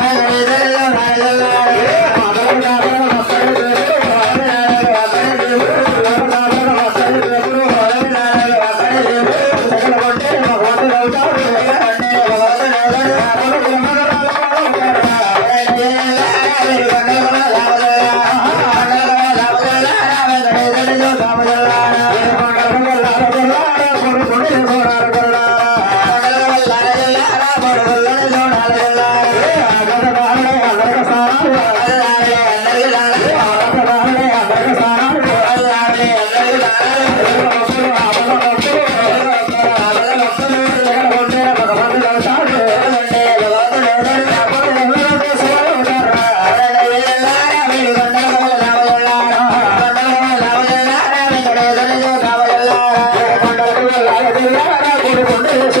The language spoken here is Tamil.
மகளெல்லாம் மகளெல்லாம் Okay.